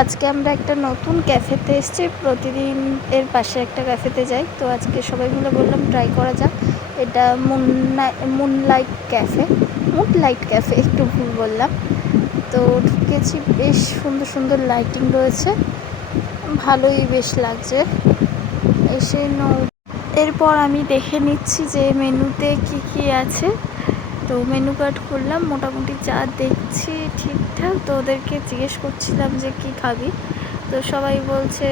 আজকে আমরা একটা নতুন ক্যাফেতে এসেছি। প্রতিদিন এর পাশে একটা ক্যাফেতে যাই, তো আজকে সবাই মিলে বললাম ট্রাই করা যাক। এটা মুনলাইট ক্যাফে, মুনলাইট ক্যাফে, একটু ভুল বললাম। তো ঢুকেছি, বেশ সুন্দর সুন্দর লাইটিং রয়েছে, ভালোই বেশ লাগছে এসে। এরপর আমি দেখে নিচ্ছি যে মেনুতে কি কি আছে। তো মেনু কার্ড করলাম, মোটামুটি চা দেখছি ঠিকঠাক। তো ওদেরকে জিজ্ঞেস করছিলাম যে কি খাবি, তো সবাই বলছে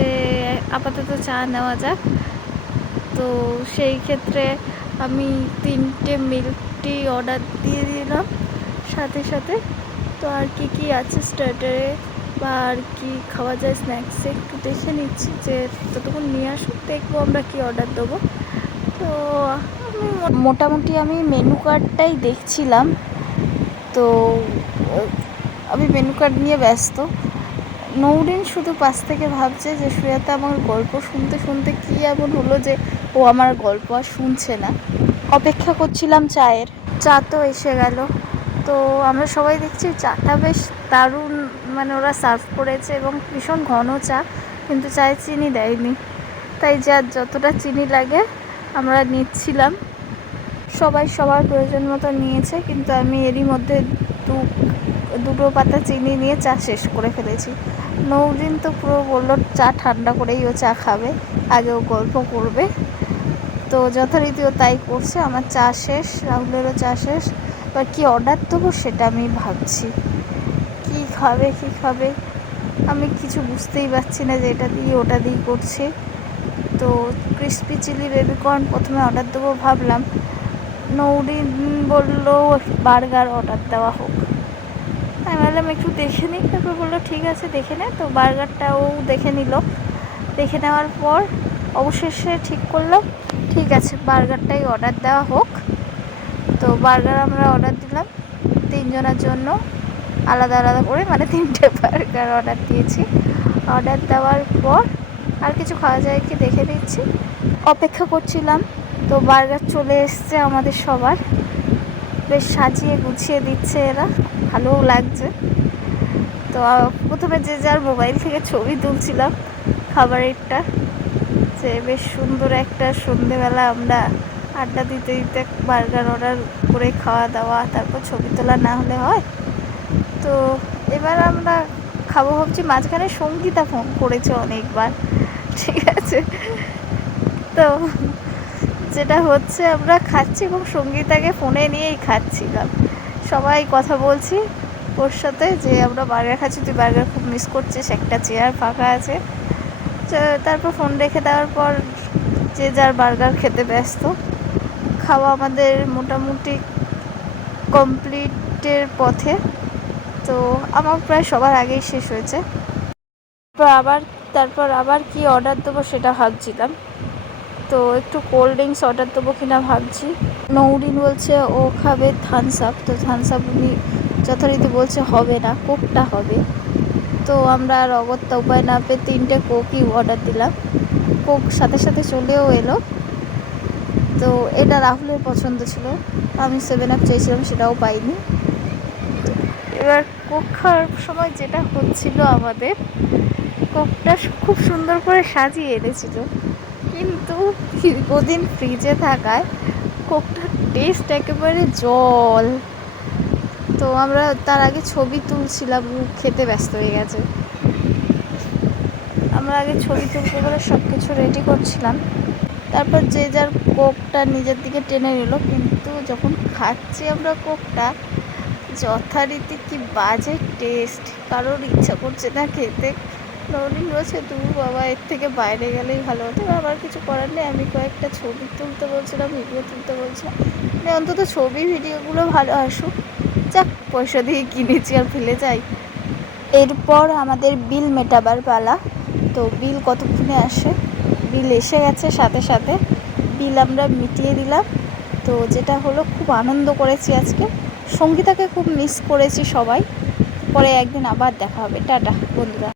আপাতত চা নেওয়া যাক। তো সেই ক্ষেত্রে আমি 3টে মিল্ক টি অর্ডার দিয়ে দিলাম সাথে সাথে। তো আর কি কি আছে স্টার্টারে বা আর কি খাওয়া যায় স্ন্যাক্সে একটু দেখে নিচ্ছি, যে ততক্ষণ নিয়ে আসুক, দেখবো আমরা কি অর্ডার দেবো। তো মোটামুটি আমি মেনু কার্ডটাই দেখছিলাম। তো আমি মেনু কার্ড নিয়ে ব্যস্ত। নৌরিন শুধু পাশ থেকে ভাবছে যে শ্রেয়াতা আমার গল্প শুনতে শুনতে কী এমন হলো যে ও আমার গল্প আর শুনছে না। অপেক্ষা করছিলাম চায়ের। চা তো এসে গেল। তো আমরা সবাই দেখছি চাটা বেশ দারুণ, মানে ওরা সার্ভ করেছে এবং ভীষণ ঘন চা, কিন্তু চায়ে চিনি দেয়নি। তাই যার যতটা চিনি লাগে আমরা নিচ্ছিলাম। সবাই সবার প্রয়োজন মতো নিয়েছে, কিন্তু আমি এরই মধ্যে দুটো পাতা চিনি নিয়ে চা শেষ করে ফেলেছি। নৌরিন তো পুরো বললো চা ঠান্ডা করেই ও চা খাবে, আগে ও গল্প করবে। তো যথারীতি ও তাই করছে। আমার চা শেষ, রাহুলেরও চা শেষ। এবার কী অর্ডার দেবো সেটা আমি ভাবছি, কি খাবে আমি কিছু বুঝতেই পারছি না, যে এটা দিয়ে ওটা দিয়ে করছে। তো ক্রিসপি চিলি বেবিকর্ন প্রথমে অর্ডার দেবো ভাবলাম। নৌরিন বললো বার্গার অর্ডার দেওয়া হোক। আমি ভাবলাম একটু দেখে নিই, তারপর বললো ঠিক আছে দেখে নে। তো বার্গারটাও দেখে নিল। দেখে নেওয়ার পর অবশেষে ঠিক করলাম, ঠিক আছে বার্গারটাই অর্ডার দেওয়া হোক। তো বার্গার আমরা অর্ডার দিলাম 3 জনের জন্য, আলাদা আলাদা করে, মানে 3টে বার্গার অর্ডার দিয়েছি। অর্ডার দেওয়ার পর আর কিছু খাওয়া যায় কি দেখে দিচ্ছি, অপেক্ষা করছিলাম। তো বার্গার চলে এসছে আমাদের সবার, বেশ সাজিয়ে গুছিয়ে দিচ্ছে এরা, ভালোও লাগছে। তো প্রথমে যে যার মোবাইল থেকে ছবি তুলছিলাম খাবারেরটা, যে বেশ সুন্দর একটা সন্ধেবেলা আমরা আড্ডা দিতে দিতে বার্গার অর্ডার করে খাওয়া দাওয়া, তারপর ছবি তোলা না হলে হয়। তো এবার আমরা খাবো ভাবছি, মাঝখানে সঙ্গীতা ফোন করেছে অনেকবার, ঠিক আছে। তো যেটা হচ্ছে আমরা খাচ্ছি এবং সঙ্গীতাকে ফোনে নিয়েই খাচ্ছিলাম, সবাই কথা বলছি ওর সাথে যে আমরা বার্গার খাচ্ছি, তুই বার্গার খুব মিস করছিস, একটা চেয়ার ফাঁকা আছে। তারপর ফোন রেখে দেওয়ার পর যে যার বার্গার খেতে ব্যস্ত। খাওয়া আমাদের মোটামুটি কমপ্লিটের পথে। তো আমার প্রায় সবার আগেই শেষ হয়েছে। তারপর আবার কি অর্ডার দেবো সেটা ভাবছিলাম। তো একটু কোল্ড ড্রিঙ্কস অর্ডার দেবো কিনা ভাবছি। নৌরিন বলছে ও খাবে থামস আপ, তো থামস আপ উনি যথারীতি বলছে হবে না, কোকটা হবে। তো আমরা আর অগত্যা উপায় না পেয়ে 3টে কোকই অর্ডার দিলাম। কোক সাথে সাথে চলেও এলো। তো এটা রাহুলের পছন্দ ছিল, আমি 7 আপ চেয়েছিলাম, সেটাও পাইনি। এবার কোক খাওয়ার সময় যেটা হচ্ছিল, আমাদের কোকটা খুব সুন্দর করে সাজিয়ে এনেছিল, কিন্তু দীর্ঘদিন ফ্রিজে থাকায় কোকটার টেস্ট একেবারে জল। তো আমরা তার আগে ছবি তুলছিলাম, খেতে ব্যস্ত হয়ে গেছে। আমরা আগে ছবি তুলতে বলে সব কিছু রেডি করছিলাম, তারপর যে যার কোকটা নিজের দিকে টেনে নিল। কিন্তু যখন খাচ্ছি আমরা কোকটা, যথারীতি কি বাজে টেস্ট, কারোর ইচ্ছা করছে না খেতে। নৌরিন বলছে তুমি বাবা এর থেকে বাইরে গেলেই ভালো হতো। আবার কিছু করার নেই, আমি কয়েকটা ছবি তুলতে বলছিলাম, ভিডিও তুলতে বলছিলাম, মানে অন্তত ছবি ভিডিওগুলো ভালো আসুক। যাক, পয়সা দিয়ে কিনেছি আর ফেলে যাই। এরপর আমাদের বিল মেটাবার পালা। তো বিল কতক্ষণে আসে, বিল এসে গেছে সাথে সাথে, বিল আমরা মিটিয়ে দিলাম। তো যেটা হলো, খুব আনন্দ করেছি আজকে, সঙ্গীতাকে খুব মিস করেছি সবাই। পরে একদিন আবার দেখা হবে, টাটা বন্ধুরা।